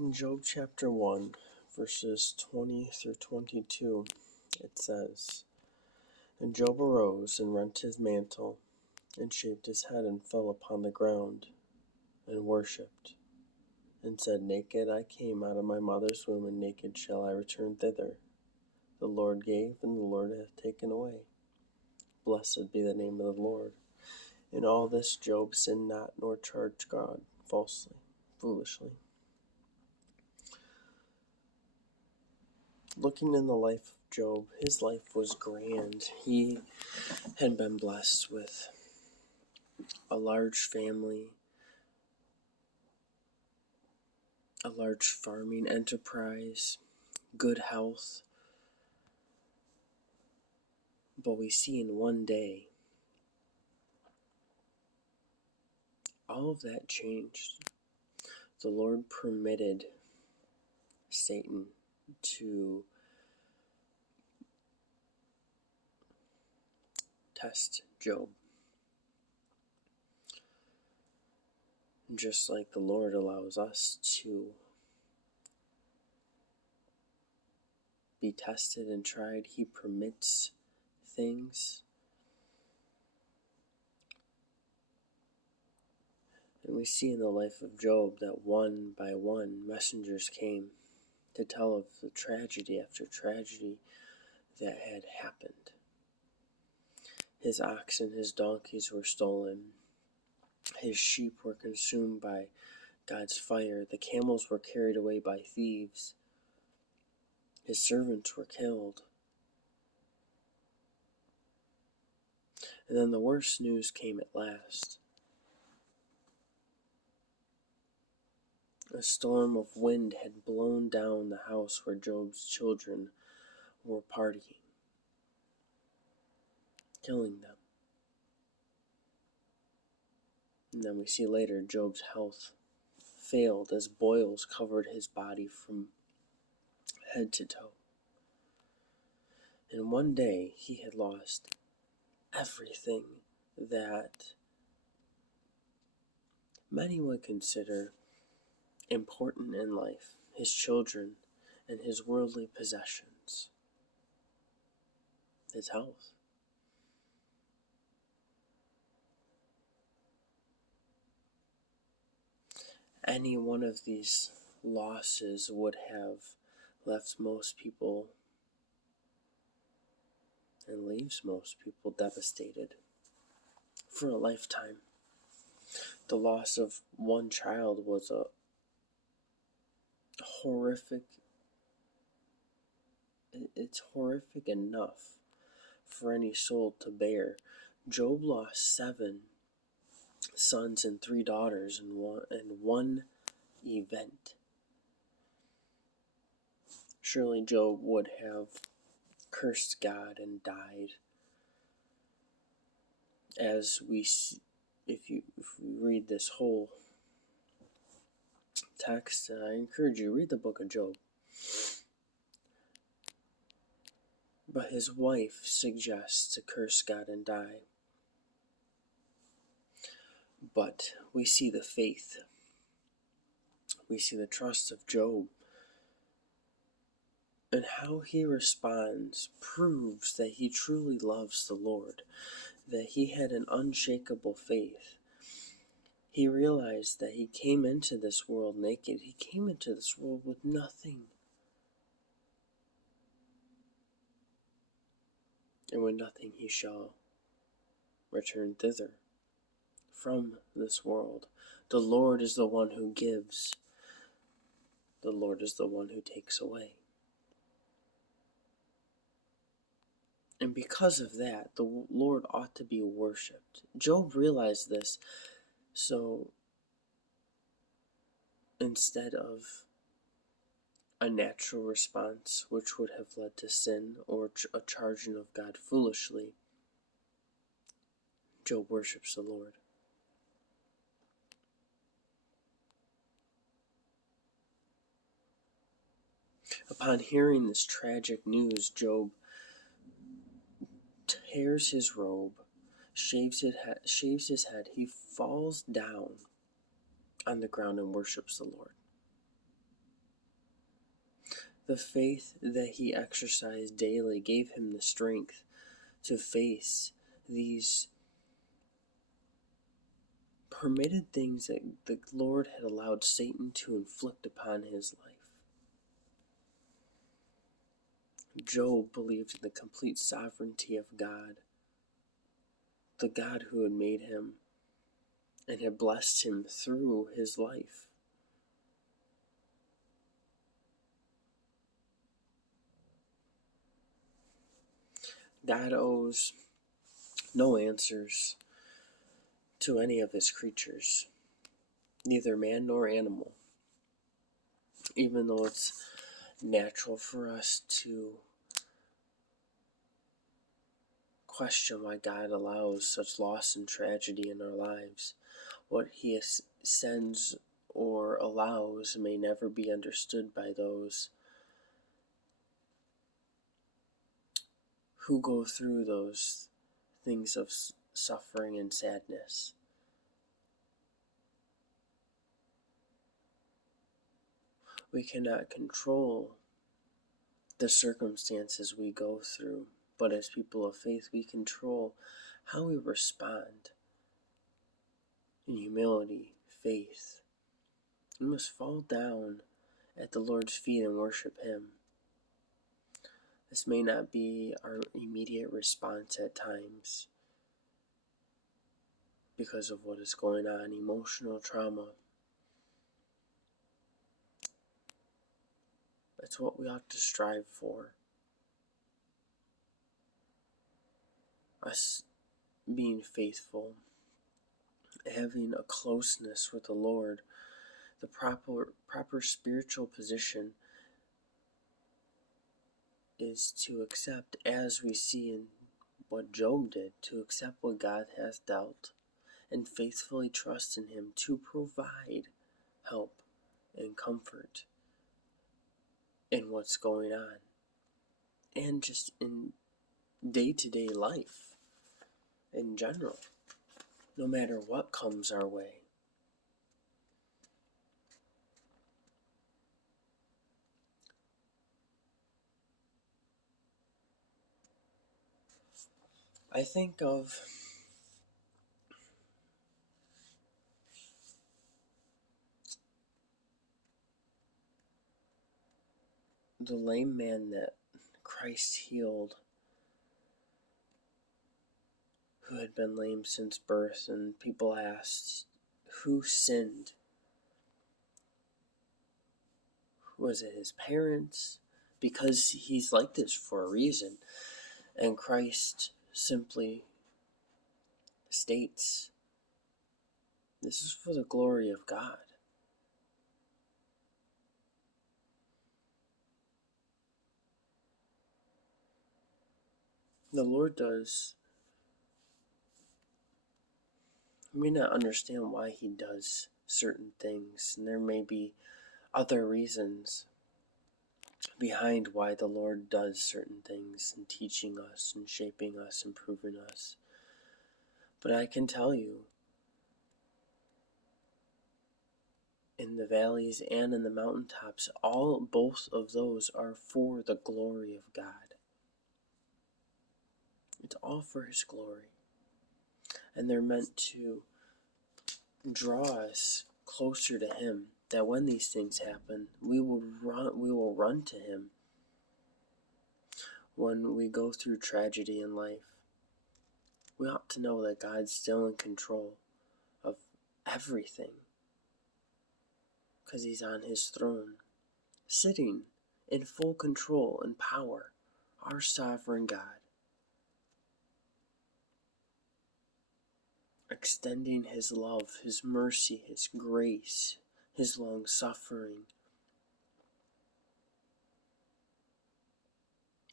In Job chapter 1, verses 20 through 22, it says, And Job arose and rent his mantle, and shaved his head, and fell upon the ground, and worshipped, and said, Naked I came out of my mother's womb, and naked shall I return thither. The Lord gave, and the Lord hath taken away. Blessed be the name of the Lord. In all this Job sinned not, nor charged God foolishly. Looking in the life of Job, his life was grand. He had been blessed with a large family, a large farming enterprise, good health. But we see in one day, all of that changed. The Lord permitted Satan to test Job. Just like the Lord allows us to be tested and tried, He permits things. And we see in the life of Job that one by one messengers came to tell of the tragedy after tragedy that had happened. His oxen, his donkeys were stolen. His sheep were consumed by God's fire. The camels were carried away by thieves. His servants were killed. And then the worst news came at last. A storm of wind had blown down the house where Job's children were partying, killing them. And then we see later Job's health failed as boils covered his body from head to toe. And one day he had lost everything that many would consider important in life, his children and his worldly possessions, his health. Any one of these losses would have left most people and leaves most people devastated for a lifetime. The loss of one child was a horrific, it's horrific enough for any soul to bear. Job lost 7 sons and 3 daughters in one event. Surely Job would have cursed God and died. As we see, if we read this whole text, I encourage you to read the book of Job. But his wife suggests to curse God and die. But we see the faith. We see the trust of Job. And how he responds proves that he truly loves the Lord, that he had an unshakable faith. He realized that he came into this world naked. He came into this world with nothing. And with nothing he shall return thither from this world. The Lord is the one who gives. The Lord is the one who takes away. And because of that, the Lord ought to be worshipped. Job realized this. So instead of a natural response which would have led to sin or a charging of God foolishly, Job worships the Lord. Upon hearing this tragic news, Job tears his robe, shaves his head. He falls down on the ground and worships the Lord. The faith that he exercised daily gave him the strength to face these permitted things that the Lord had allowed Satan to inflict upon his life. Job believed in the complete sovereignty of God, the God who had made him and had blessed him through his life. God owes no answers to any of his creatures, neither man nor animal, even though it's natural for us to question why God allows such loss and tragedy in our lives. What he sends or allows may never be understood by those who go through those things of suffering and sadness. We cannot control the circumstances we go through, but as people of faith, we control how we respond in humility, faith. We must fall down at the Lord's feet and worship him. This may not be our immediate response at times because of what is going on, emotional trauma. That's what we ought to strive for. Us being faithful, having a closeness with the Lord, the proper spiritual position is to accept, as we see in what Job did, to accept what God has dealt and faithfully trust in him to provide help and comfort in what's going on and just in day-to-day life in general, no matter what comes our way. I think of the lame man that Christ healed, who had been lame since birth, and people asked, who sinned? Was it his parents? Because he's like this for a reason. And Christ simply states, this is for the glory of God. The Lord does. We may not understand why he does certain things, and there may be other reasons behind why the Lord does certain things and teaching us and shaping us, improving us. But I can tell you, in the valleys and in the mountaintops, both of those are for the glory of God. It's all for his glory. And they're meant to draw us closer to him, that when these things happen, we will run to him. When we go through tragedy in life, we ought to know that God's still in control of everything, because he's on his throne, sitting in full control and power, our sovereign God, extending his love, his mercy, his grace, his long suffering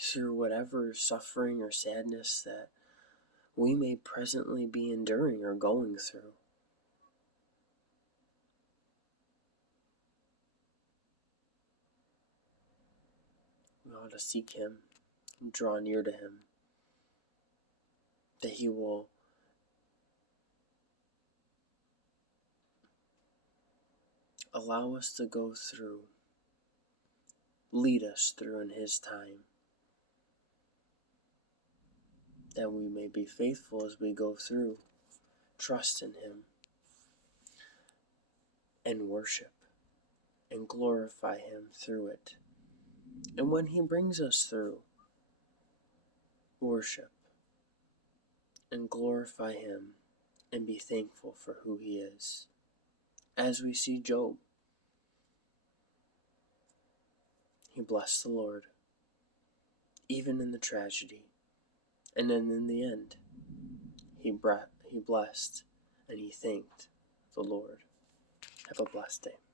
through whatever suffering or sadness that we may presently be enduring or going through. We ought to seek him and draw near to him, that he will allow us to go through lead us through in His time, that we may be faithful as we go through, trust in Him, and worship and glorify Him through it. And when He brings us through, worship and glorify Him and be thankful for who He is. As we see Job, he blessed the Lord, even in the tragedy. And then in the end, he blessed and he thanked the Lord. Have a blessed day.